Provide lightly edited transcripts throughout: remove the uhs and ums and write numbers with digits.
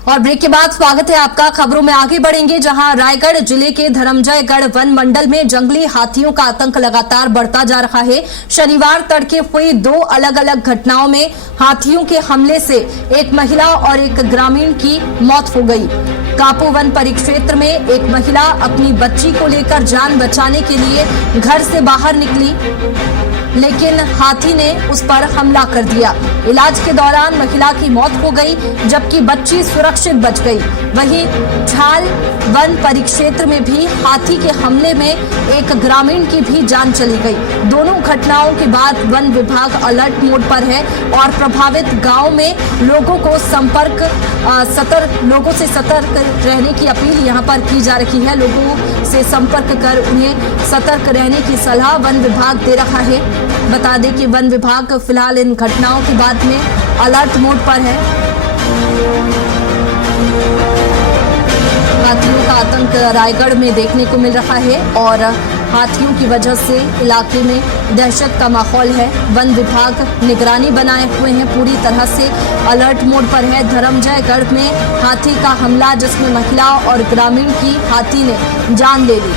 और ब्रेक के बाद स्वागत है आपका। खबरों में आगे बढ़ेंगे, जहां रायगढ़ जिले के धर्मजयगढ़ वन मंडल में जंगली हाथियों का आतंक लगातार बढ़ता जा रहा है। शनिवार तड़के हुई दो अलग अलग घटनाओं में हाथियों के हमले से एक महिला और एक ग्रामीण की मौत हो गई। कापू वन परिक्षेत्र में एक महिला अपनी बच्ची को लेकर जान बचाने के लिए घर से बाहर निकली, लेकिन हाथी ने उस पर हमला कर दिया। इलाज के दौरान महिला की मौत हो गई, जबकि बच्ची सुरक्षित बच गई। वहीं झाल वन परिक्षेत्र में भी हाथी के हमले में एक ग्रामीण की भी जान चली गई। दोनों घटनाओं के बाद वन विभाग अलर्ट मोड पर है और प्रभावित गांव में लोगों को लोगों से सतर्क रहने की अपील यहां पर की जा रही है। लोगों से संपर्क कर उन्हें सतर्क रहने की सलाह वन विभाग दे रहा है। बता दें कि वन विभाग फिलहाल इन घटनाओं के बाद में अलर्ट मोड पर है। हाथियों का आतंक रायगढ़ में देखने को मिल रहा है और हाथियों की वजह से इलाके में दहशत का माहौल है। वन विभाग निगरानी बनाए हुए हैं, पूरी तरह से अलर्ट मोड पर है। धर्मजयगढ़ में हाथी का हमला, जिसमें महिला और ग्रामीण की हाथी ने जान ले ली।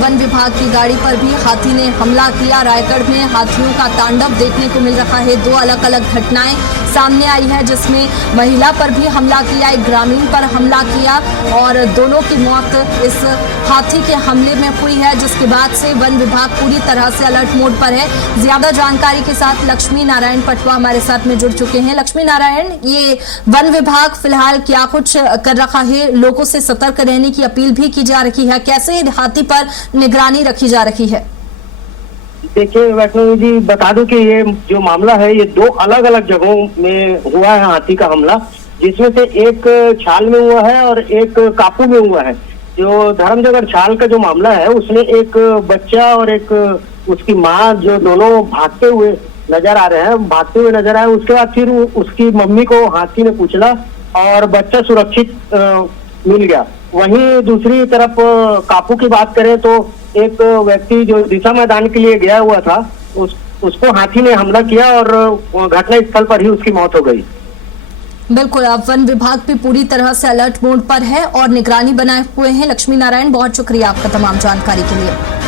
वन विभाग की गाड़ी पर भी हाथी ने हमला किया। रायगढ़ में हाथियों का तांडव देखने को मिल रहा है। दो अलग अलग घटनाएं सामने आई है, जिसमें महिला पर भी हमला किया, एक ग्रामीण पर हमला किया और दोनों की मौत इस हाथी के हमले में हुई है, जिसके बाद से वन विभाग पूरी तरह से अलर्ट मोड पर है। ज्यादा जानकारी के साथ लक्ष्मी नारायण पटवा हमारे साथ में जुड़ चुके हैं। लक्ष्मी नारायण, ये वन विभाग फिलहाल क्या कुछ कर रहा है? लोगों से सतर्क रहने की अपील भी की जा रही है। कैसे हाथी पर निगरानी रखी जा रही है? देखिए वैष्णवी जी, बता दूं कि ये जो मामला है ये दो अलग अलग जगहों में हुआ है हाथी का हमला, जिसमें से एक छाल में हुआ है और एक कापू में हुआ है। जो धर्मजयगढ़ छाल का जो मामला है, उसमें एक बच्चा और एक उसकी माँ जो दोनों भागते हुए नजर आ रहे हैं। उसके बाद फिर उसकी मम्मी को हाथी ने कुचला और बच्चा सुरक्षित मिल गया। वहीं दूसरी तरफ कापू की बात करें तो एक व्यक्ति जो दिशा मैदान के लिए गया हुआ था, उसको हाथी ने हमला किया और घटना स्थल पर ही उसकी मौत हो गई। बिल्कुल, अब वन विभाग भी पूरी तरह से अलर्ट मोड पर है और निगरानी बनाए हुए हैं। लक्ष्मी नारायण, बहुत शुक्रिया आपका तमाम जानकारी के लिए।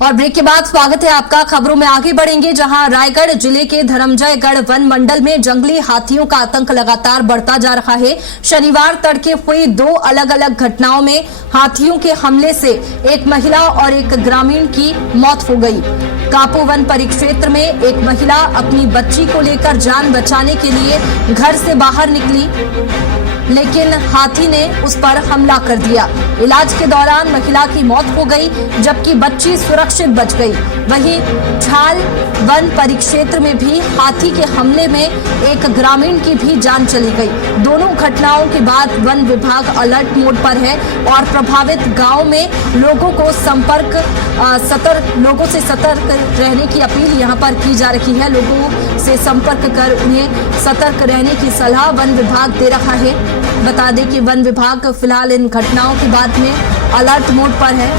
और ब्रेक के बाद स्वागत है आपका। खबरों में आगे बढ़ेंगे, जहां रायगढ़ जिले के धर्मजयगढ़ वन मंडल में जंगली हाथियों का आतंक लगातार बढ़ता जा रहा है। शनिवार तड़के हुई दो अलग अलग घटनाओं में हाथियों के हमले से एक महिला और एक ग्रामीण की मौत हो गई। कापू वन परिक्षेत्र में एक महिला अपनी बच्ची को लेकर जान बचाने के लिए घर से बाहर निकली, लेकिन हाथी ने उस पर हमला कर दिया। इलाज के दौरान महिला की मौत हो गई, जबकि बच्ची सुरक्षित बच गई। वहीं झाल वन परिक्षेत्र में भी हाथी के हमले में एक ग्रामीण की भी जान चली गई। दोनों घटनाओं के बाद वन विभाग अलर्ट मोड पर है और प्रभावित गांव में लोगों को लोगों से सतर्क रहने की अपील यहां पर की जा रही है। लोगों से संपर्क कर उन्हें सतर्क रहने की सलाह वन विभाग दे रहा है। बता दें कि वन विभाग फिलहाल इन घटनाओं के बाद में अलर्ट मोड पर है।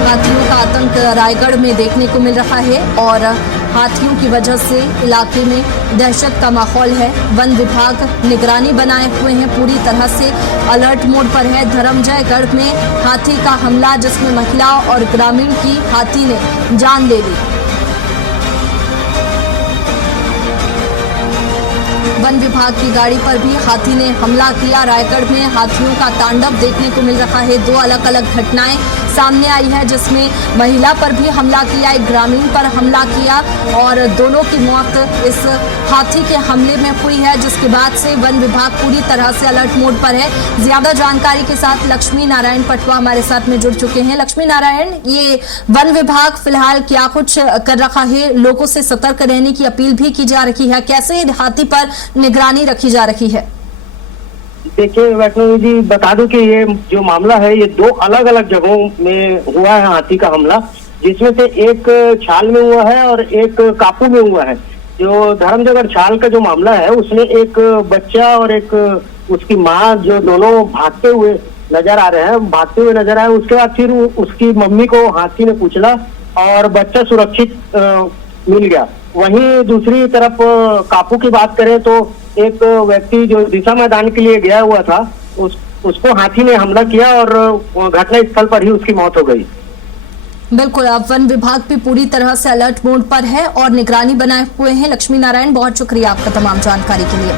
हाथियों का आतंक रायगढ़ में देखने को मिल रहा है और हाथियों की वजह से इलाके में दहशत का माहौल है। वन विभाग निगरानी बनाए हुए हैं, पूरी तरह से अलर्ट मोड पर है। धर्मजयगढ़ में हाथी का हमला, जिसमें महिला और ग्रामीण की हाथी ने जान ले ली। वन विभाग की गाड़ी पर भी हाथी ने हमला किया। रायगढ़ में हाथियों का तांडव देखने को मिल रहा है। दो अलग अलग घटनाएं सामने आई है, जिसमें महिला पर भी हमला किया, एक ग्रामीण पर हमला किया और दोनों की मौत इस हाथी के हमले में हुई है, जिसके बाद से वन विभाग पूरी तरह से अलर्ट मोड पर है। ज्यादा जानकारी के साथ लक्ष्मी नारायण पटवा हमारे साथ में जुड़ चुके हैं। लक्ष्मी नारायण, ये वन विभाग फिलहाल क्या कुछ कर रहा है? लोगों से सतर्क रहने की अपील भी की जा रही है। कैसे हाथी पर निगरानी रखी जा रही है? देखिए वैष्णवी जी, बता दूं कि ये जो मामला है ये दो अलग अलग जगहों में हुआ है हाथी का हमला, जिसमें से एक छाल में हुआ है और एक कापू में हुआ है। जो धर्मजयगढ़ छाल का जो मामला है, उसमें एक बच्चा और एक उसकी माँ जो दोनों भागते हुए नजर आ रहे हैं। उसके बाद फिर उसकी मम्मी को हाथी ने कुचला और बच्चा सुरक्षित मिल गया। वहीं दूसरी तरफ कापू की बात करें तो एक व्यक्ति जो दिशा मैदान के लिए गया हुआ था, उसको हाथी ने हमला किया और घटना स्थल पर ही उसकी मौत हो गई। बिल्कुल, अब वन विभाग भी पूरी तरह से अलर्ट मोड पर है और निगरानी बनाए हुए हैं। लक्ष्मी नारायण, बहुत शुक्रिया आपका तमाम जानकारी के लिए।